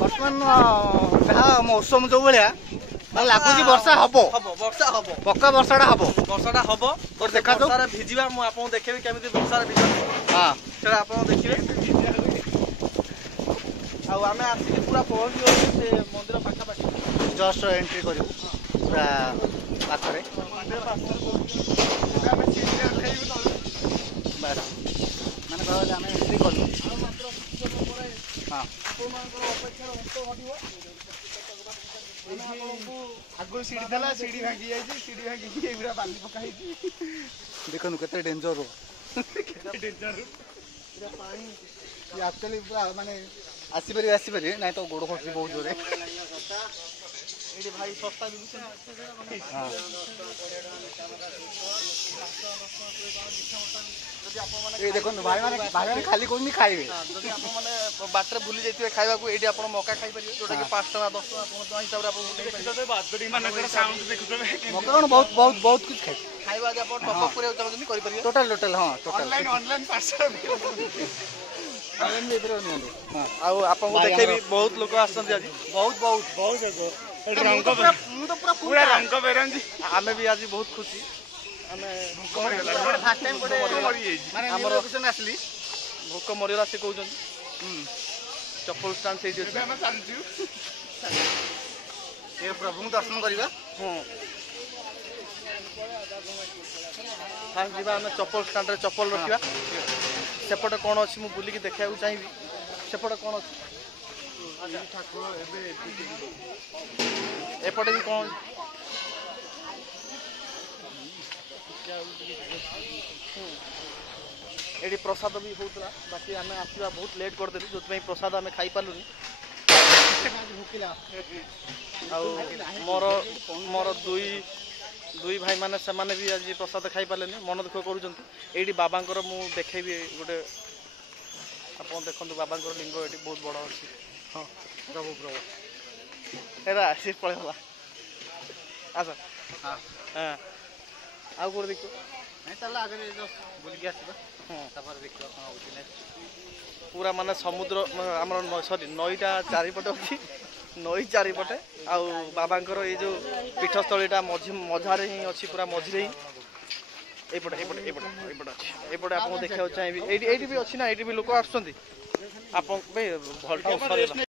बर्तमान मौसम जो भाया लगुच वर्षा हम पक्का वर्षाटा हम देखा भिजिबा मु आपन देखेबी केमिति वर्षा भिजि हाँ सेटा आपन देखिबे आ आमे आसी पूरा पहुंच गयो से मंदिर पाखा पाखी जस्ट एंट्री करू पूरा पाखरे बस माने कहले आमे एंट्री करू हाँ आगो सीढ़ी थला सीढ़ी भांगी जाई सीढ़ी भांगी पूरा बाली पका देखनु केते डेंजर रो डेंजर पूरा पानी एक्चुअली पूरा माने आसी पारे नहीं तो गोड़ खसी बहुत जोरे एडी भाई सस्ता भी हां ए देखो भाई माने खाली कोनी खाइबे जदि आप माने बाटर भूली जाइतिबे खाइबा को एडी आपण मौका खाइ परिबे जोटा कि 5 टका 10 टका आपण तो हिसाब रे आपण उठै परिबे बादडी मानकर साउंड देखुतबे मौका बहुत कुछ खाइ खाइबा जे आपण टॉप अप करे चाहजनी करि परिबे टोटल हां टोटल ऑनलाइन पार्सल ऑनलाइन भी इधर नहीं हां आ आपण को देखेबी बहुत लोग आछन आज बहुत रंग पूरा रंग बेरंगी आमे भी आज बहुत खुशी आमे फर्स्ट टाइम माने हमर लोकेशन असली भूक मरिला से कहउछन चप्पल स्टैंड से दियो हम चलजू ए प्रभु दर्शन करबा फास्ट जीवा आमे चप्पल स्टैंड रे चप्पल रखिबा सेपटे कोन अछि मु बुली की देखा चाहिए सेपटे कोन अछि ठाकुर एबे एपटे भी कोन एडी प्रसाद भी होतला बाकी आमे आसीबा बहुत लेट कर देली जोत में प्रसाद आमे खाई पालुनी भूकिला आ मोर दुई भाई माने से माने भी आज प्रसाद खाई पालेनी मन दुख करूचंती एडी बाबांकर मु देखेबी गोटे आपन देखंतु बाबांकर लिंग एडी बहुत बड़ अछि हां प्रभु एरा आसी पळेला आसा हां हां आ कोर देखो नहीं चल आगे बुल के आसीबा तापर देखियो कोन होची नै पूरा माने समुद्र हमर सॉरी नईटा चारिपटे अछि नई चारिपटे आ बाबांकर ए जो पीठस्थलीटा मझारे ही अछि पूरा मझिरे ही एपटे आपको देखा चाहिए एटी भी अच्छी ना एटी भी लोक आसुँच आप भल्ट